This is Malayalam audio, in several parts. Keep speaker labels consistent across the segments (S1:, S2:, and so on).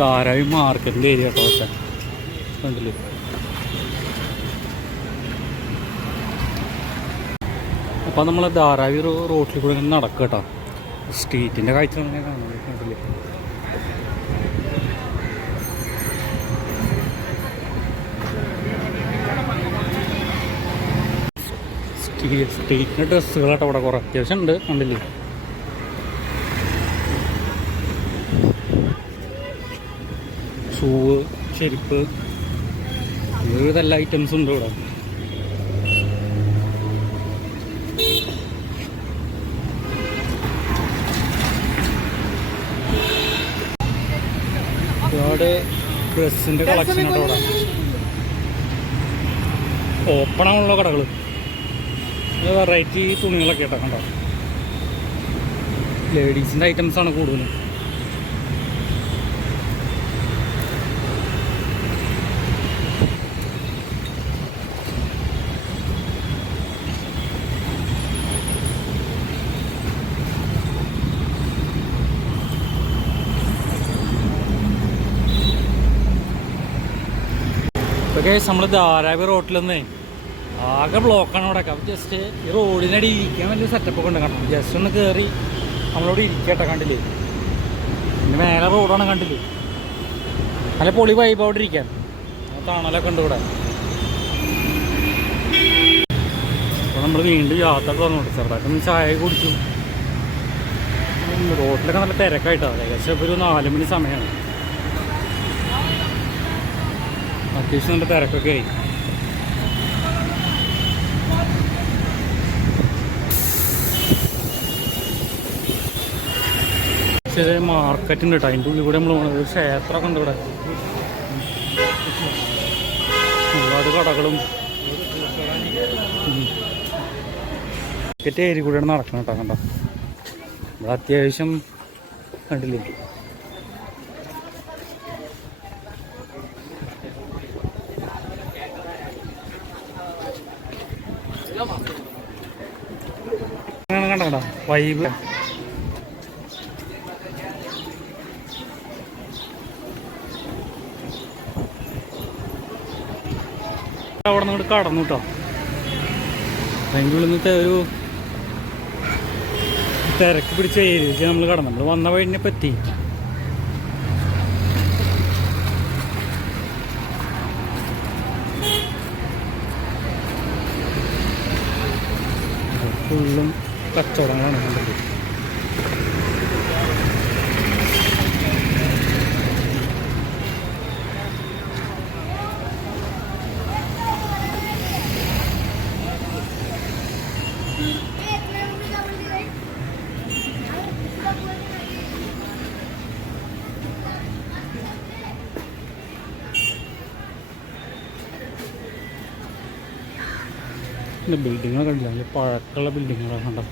S1: ധാരാവി മാർക്കറ്റിന്റെ ഏരിയ കേട്ടോ പക്ഷേ കണ്ടില്ലേ? നമ്മൾ ധാരാവി റോട്ടിൽ കൂടെ ഇങ്ങനെ നടക്കുക കേട്ടോ. സ്ട്രീറ്റിന്റെ കാഴ്ച അങ്ങനെ കാണുന്നില്ലേ സ്ട്രീറ്റിന്റെ ഡ്രസ്സുകളാട്ടോ അവിടെ കുറേ. അത്യാവശ്യം ഉണ്ട് കണ്ടില്ലേ? ഷൂവ് ചെരുപ്പ് ഏതെല്ലാം ഐറ്റംസ് ഉണ്ട് ഇവിടെ? ഒരുപാട് ഡ്രസ്സിന്റെ കളക്ഷൻ ഉണ്ട് ഇവിടെ. ഓപ്പണാണുള്ള കടകൾ വെറൈറ്റി തുണികളൊക്കെ ഇട്ടാ കണ്ടോ? ലേഡീസിന്റെ ഐറ്റംസ് ആണ് കൂടുതലും. ഇപ്പൊ നമ്മൾ ധാരാവി റോട്ടിൽ നിന്നേ ആകെ ബ്ലോക്കാണ് അവിടെ. അപ്പം ജസ്റ്റ് ഈ റോഡിനടി ഇരിക്കാൻ വലിയ സെറ്റപ്പ് ഒക്കെ ഉണ്ട് കണ്ടോ ജസ്റ്റ് ഒന്ന് കയറി നമ്മളോട് ഇരിക്കട്ടെ കണ്ടില്ലേ? പിന്നെ മേലെ റോഡാണ് കണ്ടില്ലേ? നല്ല പൊളി വൈബ് അവിടെ ഇരിക്കാൻ. തണലൊക്കെ ഉണ്ട് ഇവിടെ. നമ്മൾ വീണ്ടും യാത്ര തുടങ്ങുന്നുണ്ട് ചെറുതായിട്ടൊന്ന് ചായ കുടിച്ചു. റോട്ടിലൊക്കെ നല്ല തിരക്കായിട്ടാണ് ഏകദേശം ഒരു നാല് മണി സമയമാണ് അത്യാവശ്യം നല്ല തിരക്കൊക്കെ ആയി. ചെറിയ മാർക്കറ്റ് ഉണ്ട് കേട്ടോ അതിന്റെ ഉള്ളിൽ കൂടെ നമ്മൾ പോകുന്നത് ഒരു ക്ഷേത്രമൊക്കെ ഉണ്ട് ഇവിടെ. ഒരുപാട് കടകളും. മാർക്കറ്റ് ഏരി കൂടെയാണ് നടക്കണം കേട്ടോ കണ്ടോ? ഇവിടെ അത്യാവശ്യം കണ്ടില്ലേ? കണ്ടോ? കണ്ടോ വൈബ്. അവിടെ നിന്ന് കടന്നു കേട്ടോ. ഉള്ളിൽ നിന്നത്തെ ഒരു തിരക്ക് പിടിച്ച ഏരിയ നമ്മൾ കടന്നു. നമ്മൾ വന്ന വഴിനെ പറ്റി ഫുള്ളും കച്ചവടങ്ങളാണ് കണ്ടത്. പിന്നെ ബിൽഡിങ്ങൊക്കെ കണ്ടില്ല? നല്ല പഴക്കമുള്ള ബിൽഡിങ്ങുകളാണ് കണ്ടത്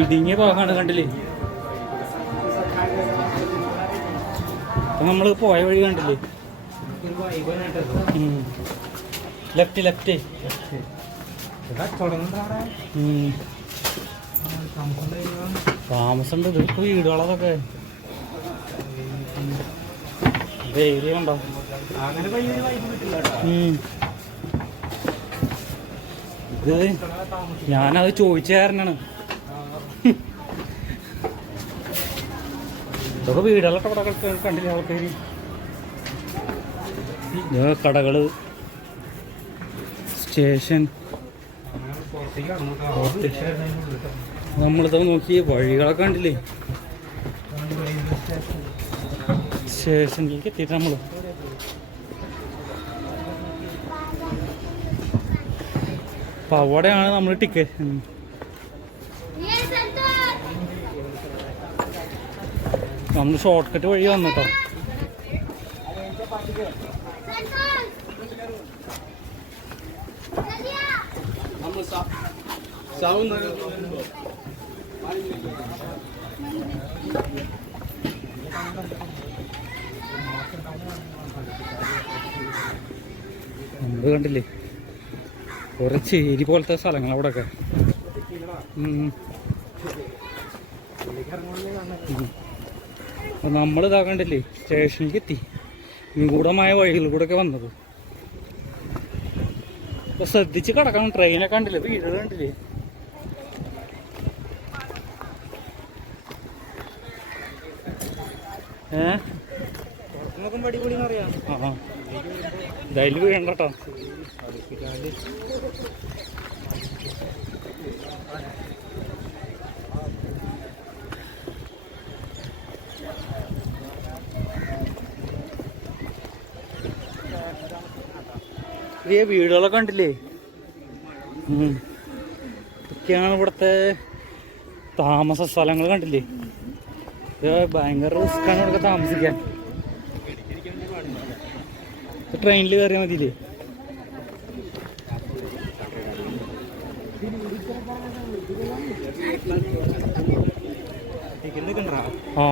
S1: ഇടുങ്ങിയ ഭാഗമാണ് കണ്ടില്ലേ? അപ്പൊ നമ്മൾ പോയ വഴി കണ്ടില്ലേ? ലെഫ്റ്റ് ലെഫ്റ്റ് താമസം ഉണ്ട്? ഇതിപ്പോ വീടുകളൊക്കെ ഏരിയ ഉണ്ടോ. ഇത് ഞാനത് ചോദിച്ച കാരനാണ്. ഇതൊക്കെ വീടുകളൊക്കെ ഇവിടെ കണ്ടില്ലേ ആൾക്കാർ ഇതൊക്കെ കടകൾ സ്റ്റേഷൻ. നമ്മളിത് നോക്കി വഴികളൊക്കെ കണ്ടില്ലേ? സ്റ്റേഷനിലേക്ക് എത്തിയിട്ട് നമ്മൾ അപ്പൊ അവിടെയാണ് നമ്മൾ ടിക്കറ്റ് നമ്മൾ ഷോർട്ട് കട്ട് വഴി വന്നിട്ടോ. നമ്മൾ കണ്ടില്ലേ? കുറച്ച് ചേരി പോലത്തെ സ്ഥലങ്ങൾ അവിടെയൊക്കെ ഉം. അപ്പൊ നമ്മൾ ഇതാ കണ്ടില്ലേ സ്റ്റേഷനിലേക്ക് എത്തി. നിഗൂഢമായ വഴികളിലൂടെയൊക്കെ വന്നത്. അപ്പൊ ശ്രദ്ധിച്ച് കിടക്കണം ട്രെയിനെ കണ്ടില്ലേ വീട് കണ്ടില്ലേ? ഏ? ആ വീഴണ്ട കേട്ടോ വലിയ വീടുകളൊക്കെ ഉണ്ടല്ലേ. ഇതൊക്കെയാണ് ഇവിടുത്തെ താമസ സ്ഥലങ്ങൾ കണ്ടില്ലേ? ഇത് ഭയങ്കര റിസ്ക്കാണ് ഇവിടെ താമസിക്കാൻ. ട്രെയിനിൽ കയറിയാൽ മതിയില്ലേ? ആ.